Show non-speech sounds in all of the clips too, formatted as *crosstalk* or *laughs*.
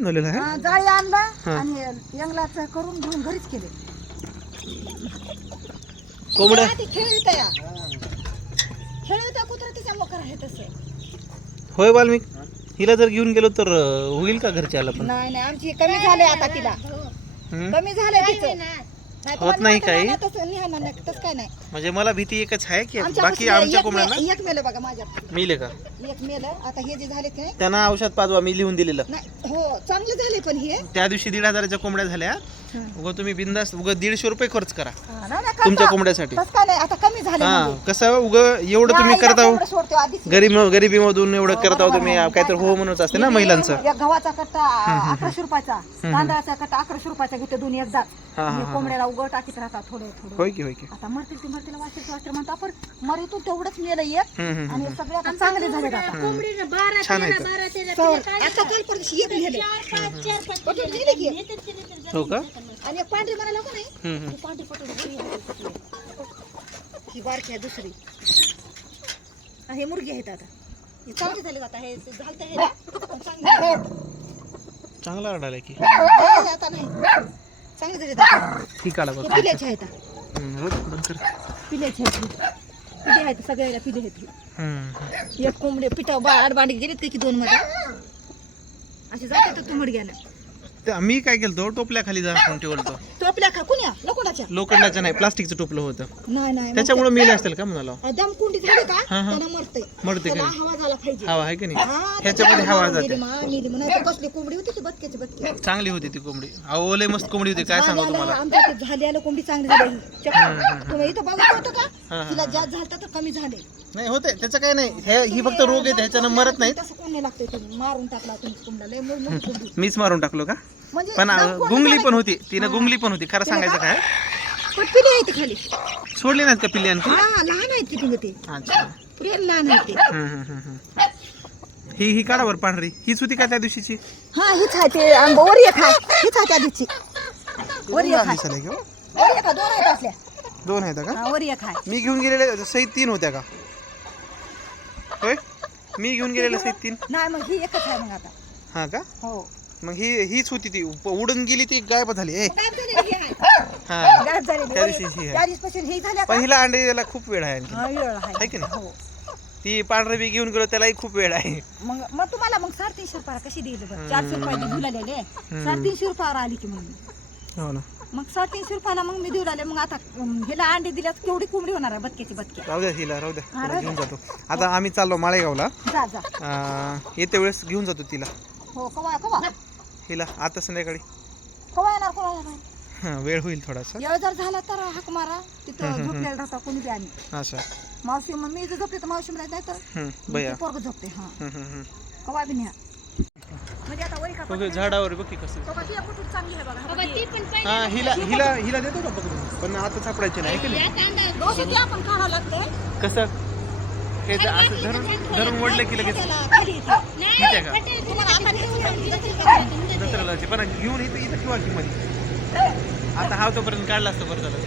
बनवलेलं आहे? हा, जाळी आणला हा. आणि यंगलाच करून घेऊन घरीच केले. कोंबड्या? हा, खेळविता या खेळविता कुत्रा तिच्या मकर आहे तसं होय वाल्मिक? हिला जर घेऊन गेलो तर अं, होईल का घरच्याला पण? नाही नाही आमची कमी झाले आता तिला. हम्म? कमी झाले तिचं. होत नाही काही? काय नाही. म्हणजे मला भीती एकच आहे की बाकी आमच्या कोंबड्यांना मे- एक मेलं बघा माझ्यात मिले का? एक मेलं. आता हे जे झाले ते त्यांना औषध पाजवा मी लिहून दिलेलं. नाही हो चांगले झाले पण हे. त्या दिवशी दीड हजाराच्या कोंबड्या झाल्या. उगा तुम्ही बिंदास उगा दीडशे रुपये खर्च करा. हा, नाही, नाही, तुमच्या करता. कोंबड्यासाठी. तसं काय नाही? आता कमी झाले हा म्हणजे. कसं उग एवढं तुम्ही आईला करता कोंबडं सोडतो आधीच. गरीब गरिबीमधून एवढं हो, करता बरोबर तुम्ही. आहे. काहीतरी हो म्हणून असते ना महिलांचं. एक गव्हाचा कट्टा अकराशे रुपयाचा. तांदळाचा कट्टा अकराशे रुपयाचा घेते दोन्ही एकदा. हा, हा, हा. कोंबड्याला उघड टाकीत राहतात थोडे थोडे. होय की होय की. आता मरतील ते मरतील वाचतील वाचतील म्हणतो आपण मरितो तेवढंच मेलं एक. हम्म, हम्म, आणि सगळे आता चांगले झाले आता. छान आहे तर. सवड. आता काल परदेशी एक नेले पटवून नेले की. एक. हो का? आणि एक पांढरी म्हणाला का नाही? हम्म, हम्म. पांढरी पटवून. ही बारकी आहे दुसरी. आणि हे मुर्गी आहेत आता. हे चांगली झाली आता. हे झालं हे. चांगली झाली. चांगला आढळला की. नाही, आता नाही. चांगली झाली आता. ठीक आला बघ. पिल्याचे आहेत हम्म, हो, बंद कर. पिल्याचे आहेत पिले आहेत सगळ्याला पिले आहेत हम्म. एक कोंबडे पिठा बाड बांडी गेलेत की दोन मध्ये. असे जाते तर घ्यायला ते मी काय केलं टोपल्या खाली जाऊन ठेवलं तो आपल्या का कुण्या लोखंडाचं नाही प्लास्टिकचं टोपलं होतं. नाही नाही त्याच्यामुळे मेले असतील का म्हणाला? झाली का? हा, हा. त्याला मरते मरते त्याला का हवा झाला पाहिजे. हवा आहे की नाही? हा, ह्याच्यामध्ये हवा जाते. तर कसली कोंबडी होती ती? बदके चांगली होती ती कोंबडी. अहो लय मस्त कोंबडी होती काय सांगू तुम्हाला? आमच्या ते झालेलं कोंबडी चांगली झाली. तुम्ही इथं बघत होतं हा, का? हा. तिला जास्त झालं तर कमी झाले. नाही होते त्याचं काय नाही. हे ही फक्त रोग आहे ह्याच्यानं मरत नाही तसं कोण नाही लागतंय तुम्ही? मारून टाकला तुम्ही कोंबडा लय मोठी मोठी कोंबडी मीच मारून टाकलो का? म्हणजे पण गुंगली पण होती. तिनं गुंगली पण होती. खरं सांगायचं काय? आहे ती खाली. सोडली नाहीत का पिल्ली आणखी? हा लहान आहेत किती ते. अच्छा. प्रिय लहान आहेत ते. हम्म, हम्म, हम्म, हम्म. ही ही काढा बरं पांढरी. हीच होती का त्या दिवशीची? हा हीच आहे ते आंबा वर एक आहे. हीच आहे त्या दिवशी. वर एक आहे. दिसायला की हो? वर एक आहे दोन आहेत असल्या. दोन आहेत का? हा वर एक आहे. मी घेऊन गेलेले सहित तीन होत्या का? होय? मी घेऊन गेलेले सहित तीन नाही मग ही एकच आहे मग आता. हा का? हो. मग ही हीच होती ती. उडून गेली ती गायब झाली. ए. ही आहे. हा. गायब त्या दिवशी एक. ही आहे. त्या दिवशीपासून ही झाल्या का पण हिला अंडे द्यायला खूप वेळ आहे आणखी हा वेळ आहे. आहे की नाही? हो. ती पांढरी बी घेऊन गेलो त्यालाही खूप वेळ आहे. मग मग तुम्हाला मग साडेतीनशे रुपयाला कशी देईल बरं? चारशे रुपये झुलालेले. साडेतीनशे रुपयावर आली की मग? हो ना. मग साडेतीनशे रुपयाला मग मी देऊ लागले मग आता अं, हिला अंडे दिल्यास केवढी कोंबडी होणार आहे बदक्याची बदक्या राहू द्या हिला राहू द्या. हा, तिला घेऊन जातो. आता आम्ही चाललो माळेगावला. जा जा. अं, येत्या वेळेस घेऊन जातो तिला. हो कवा कवा? हिला आता संध्याकाळी. कवा येणार कोणा येणार? हा, वेळ होईल थोडासा. येळ जर झाला तर हाक मारा. तिथं झोपलेला राहता कोणी बी असं मावशी मग मी जर झोपले तर मावशी मला नाही तर बया. पोरग झोपते हा. कवा बी न्या. म्हणजे आता वरी झाडावर बघ की कसं कवा ती कुठून चांगली आहे बघा हा बघ. हा हिला हिला हिला देतो का पकडून. पण आता सापडायचे नाही है की नाही? दोषी ती आपण काढावं लागते कसं? हे ज- असं धरून धरून ओढलं की लगेच त्याला खाली येते. ठीक आहे का? तुम्हाला आता नाही लावायची पण घेऊन इथं इथं ठेवा की मध्ये आता हा तोपर्यंत काढला असतं बरं झालं.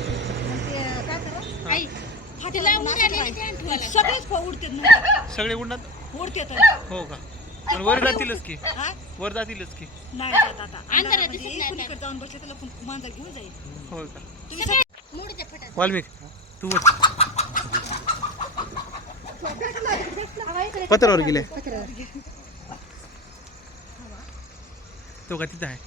सगळेच उडते ना सगळे उडणार उडते तर. हो का? पण वर जातीलच की. हा? वर जातीलच की. नाही जात आता. अंधारामध्ये कुणीकडे जाऊन बसले त्याला पण मांजर घेऊन जाईल. हो का? तुम्ही सगळे- वाल्मिक तू वर. पत्रावर गेले. तो का तिथं आहे?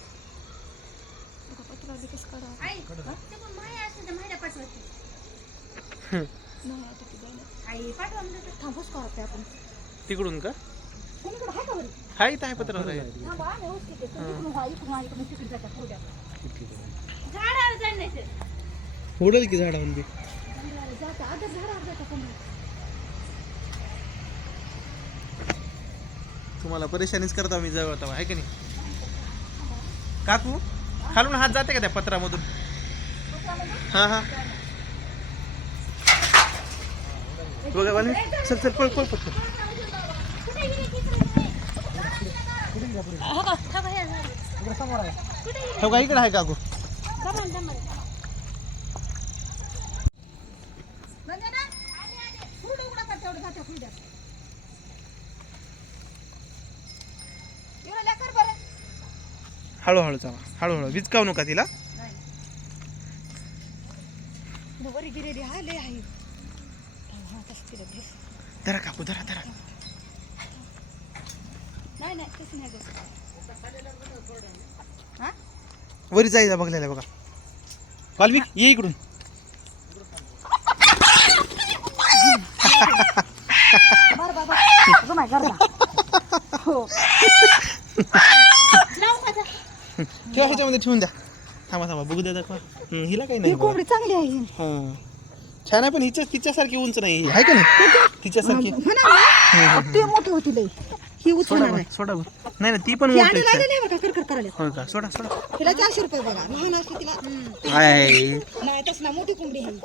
थांबूच करते आपण. तिकडून का? इकडून व्हा, आहे पत्रावर जातात, उडल की झाडावून बी? तुम्हाला परेशानीच करतो आम्ही जवळ तेव्हा आहे की नाही? काकू खालून हात जाते का त्या पत्रामधून? हा हा. बघा चल चल पळ पळ पळ. हो का इकडे आहे काकू. हळूहळू चावा हळूहळू विचकावू नका तिला. धरा काकू धरा धरा नाही नाही तसं नाही गं. हा? वरी जायचा बघलेला बघा. वाल्मिक ये इकडून. बरं बाबा अगं माय गरजा हो. लाव माझा. ठेवा ह्याच्यामध्ये ठेवून द्या. थांबा थांबा बघू द्या दाखवा. हं, हिला काही नाही. कोंबडी चांगली आहे ही. छान आहे पण हिच्या तिच्यासारखी उंच नाही ही. आहे का नाही? तिच्यासारखी. म्हणा ना ते मोठी होती लई. ही सोडा उचलणार बरं, आहे सोडा बरं. नाही ना ती पण ही मोठी अंडी आहे. लागलेली आहे बरं का कर कर करायला होय का सोडा सोडा तिला चारशे रुपये बघा लहान असते तिला हम्म. आहे नाही तसं ना मोठी कोंबडी आहे ही.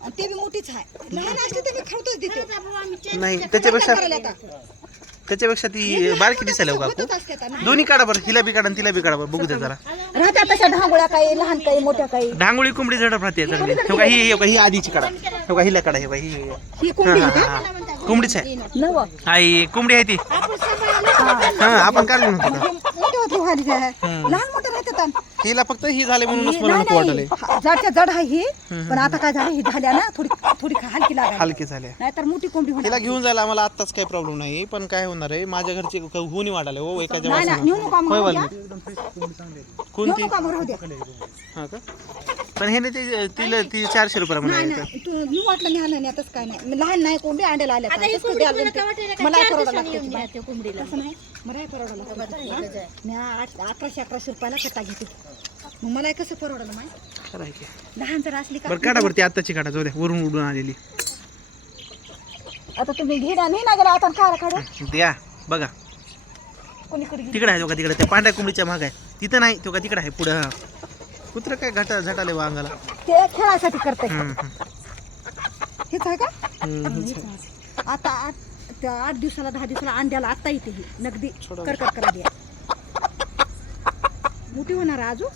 आणि ते बी मोठीच आहे लहान असते तर मी खावतच देते नाही त्याच्यापेक्षा करायला आता. त्याच्यापेक्षा ती बारकी दिसायला हो काकू. दोन्ही काढा बरं हिला बी काढा आणि तिला बी काढा बरं बघू द्या जरा. राहतात तशा ढांगोळ्या काही लहान काही मोठ्या काही. डांगोळी कोंबडी झडप राहते चांगली हे बघा, ही आधीची काढा. हे बघा, हिला काढा हे बघा, ही. कोंबडी आहे का? कोंबडीच आहे. नव. आई कोंबडी आहे ती. हा आपण काढली नव्हती का? मोठी होती व्हायली काय लहान मोठे आणि. हिला फक्त ही झाले म्हणूनच मला नाही, नको वाटले नाही. जडच्या जड आहे ही पण आता काय झालं ही झाल्या ना थोडी थोडी हलकी लागायला हलके झाले नाहीतर मोठी कोंबडी हिला होणार घेऊन जायला आम्हाला आत्ताच काही प्रॉब्लेम नाही पण काय होणार आहे? माझ्या घरचे होऊन वाढाले हो एकाच्या नाही. नेऊ नका मग कोणती? हा का? पण हे नाही ते तिला ती चारशे रुपये नाही म्हणाले नाही तू मी वाटलं नाही आलं नाही आताच काय नाही. मी लहान नाही कोंबडी अंड्याला आल्या का? तसं द्यायला लागते. मला तसं नाही. मला परवडा लागते मी आठ अकराशे अकराशे रुपयाला कट्टा घेते. मग मला कसं परवडलं माय? खरं आहे की. लहान जर असली का? बरं काढा बरं ती आत्ताची काढा जाऊ द्या वरून उडून आलेली. आता तुम्ही घेडा नाही ना गेला आता काय काढू. द्या बघा. कोणीकडे? तिकडे आहे तो का तिकडे? त्या पांढऱ्या कोंबडीच्या माग आहे. तिथं नाही तो का तिकडे आहे पुढं. हा कुत्र काय घटा झटाले वांगाला ते खेळायसाठी करते. हेच आहे का? आहे. आता आठ त्या आठ दिवसाला दहा दिवसाला अंड्याला आता येते ही. नगदी कर कर कराली मोठी होणार आहे अजून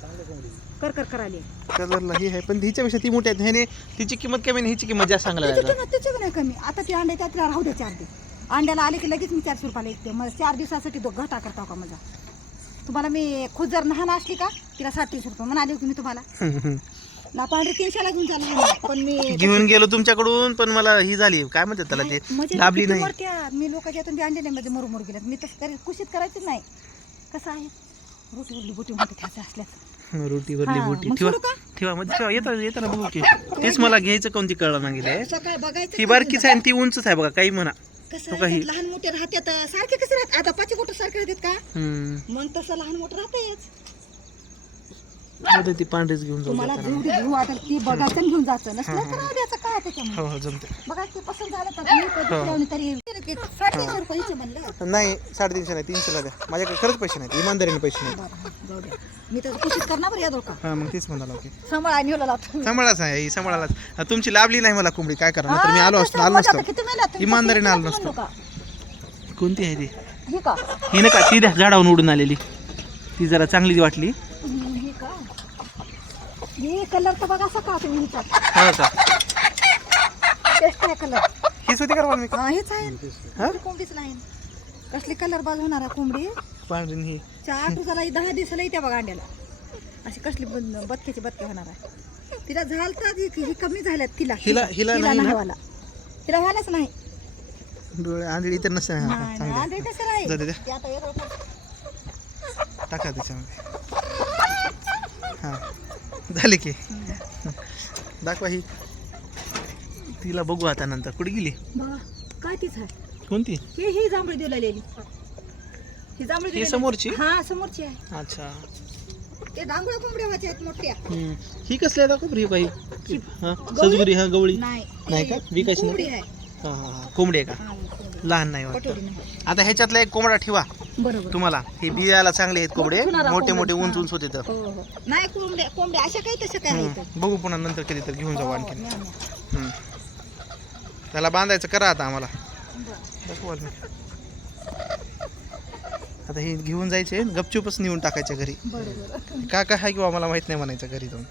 कर कर कराली कलरला ही आहे पण हिच्यापेक्षा ती मोठी आहे. ह्याने तिची किंमत कमी आणि हिची किंमत जास्त सांगायला त्याची लागला. किंमत त्याची बी नाही कमी. आता ते अंडे त्यात राहू द्या चार दिवस. अंड्याला आले की लगेच मी चारशे रुपयाला येते मग चार दिवसासाठी तो घटा करता का माझा? तुम्हाला मी खुद जर लहान असली का तिला साडेतीनशे रुपये म्हणाले की मी तुम्हाला. *laughs* ना पांढरे तीनशेला घेऊन चालला पण मी *laughs* घेऊन गेलो तुमच्याकडून पण मला ही झाली. काय म्हणतात त्याला ते? म्हणजे लाभली किती नाही. मरत्या मी लोकांच्या हातून ते अंडे नाही म्हणजे मरू मरू गेल्यात मी तसं करी कुशीत करायचीच नाही. कसं आहे? रोटी उरली बोटी मध्ये खायचं असल्याचं *laughs* रोटी वरली हा, बोटी. मग ठेवा सोडू का? ठेवा मध्ये ठेवा येतं येतं ना बघू की. तेच मला घ्यायचं कोणती कळलं ना गेले सकाळ बघायचं ती बारकीच आहे आणि ती उंचच आहे बघा काही म्हणा. कसं तो काही- लहान मोठे राहतात सारखे कसे राहतात? आता पाच बोट सारखे राहतात का? हम्म. मग तसं लहान मोठं राहतेच जाऊ ती पांढरीच घेऊन जाऊ तुम्हाला जाताना. जेवढी वाटेल ती बघायचं आणि घेऊन जायचं. नसलं तर राहू द्यायचं काय त्याच्यामध्ये. हो हो जमते बघा ते पसंत झालं तर मी कधी लावणी तरी साडेतीनशे रुपयाचे म्हणलं. नाही साडेतीनशे नाही तीनशेला द्या. माझ्याकडे खरंच पैसे नाहीत इमानदारीने पैसे नाहीत. बरं हा, जाऊ द्या. मी करणार बरं या दोघा हा मग तेच म्हणाला ओके. सांभाळा लावतो. सांभाळाच आहे सांभाळालाच. हा, तुमची लाभली नाही मला कोंबडी काय करा तर मी आलो असतो आलो नसतो किती इमानदारीने आलो नसतो? कोणती आहे ती? ही का? ही ना का ती द्या झाडावरून उडून आलेली. ती जरा चांगली वाटली. ही का? हे कलर तर बघा असा का तुम्ही हिचा हा का? हीच होती का मी हा हेच आहे. कोंबडीच नाही. कसली कलर बाज होणार आहे कोंबडी? पांढरी ही. चार दिवसाला दहा दिवसाला येत्या बघा अंड्याला. अशी कसली बन- बदक्याची बदके होणार आहे. तिला झालतात ही ही कमी झाल्यात तिला. हिला- हिला नाही ना? व्हायला तिला व्हायलाच नाही. डोळे आंधळी तर नसते हा, नाही, नाही, चांगली आंधळी कसं राहील? जाऊ दे, दे. ती आता. टाका त्याच्यामध्ये. हा. झाली की. दाखवा ही. तिला बघू आता नंतर. कुठे गेली? बघा काय तीच आहे? कोणती? ही ही जांभळी दिलेली ही जांभळी ही दिलेली. समोरची? हा समोरची आहे. अच्छा. ते डांगळ्या कोंबड्या व्हायच्या आहेत मोठ्या. हम्म. ही कसली आहे? दाखव ही बाई हा सजगुरी हा गवळी? नाही. नाही का? विकायची नाही? कोंबडी आहे. हा हा हा. कोंबडी आहे का? हा, कोंबडी. लहान नाही वाटतं. कटोरी नाही. आता ह्याच्यातला एक कोंबडा ठेवा. बरोबर. तुम्हाला. हे बियाला चांगले आहेत कोंबडे. मोठे मोठे कोंबडा. उंच उंच होते तर. हो हो. नाही कोंबड्या कोंबड्या अशा काही तशा काय हम्म. बघू पुन्हा नंतर कधी तर घेऊन जाऊ न्या. हम्म. त्याला बांधायचं करा आता आम्हाला. बरं. दाखवाल मी. आता हे घेऊन जायचे गपचूपच नेऊन टाकायच्या घरी. बरोबर. का काय आहे किंवा मला माहीत नाही म्हणायचं घरी जाऊन.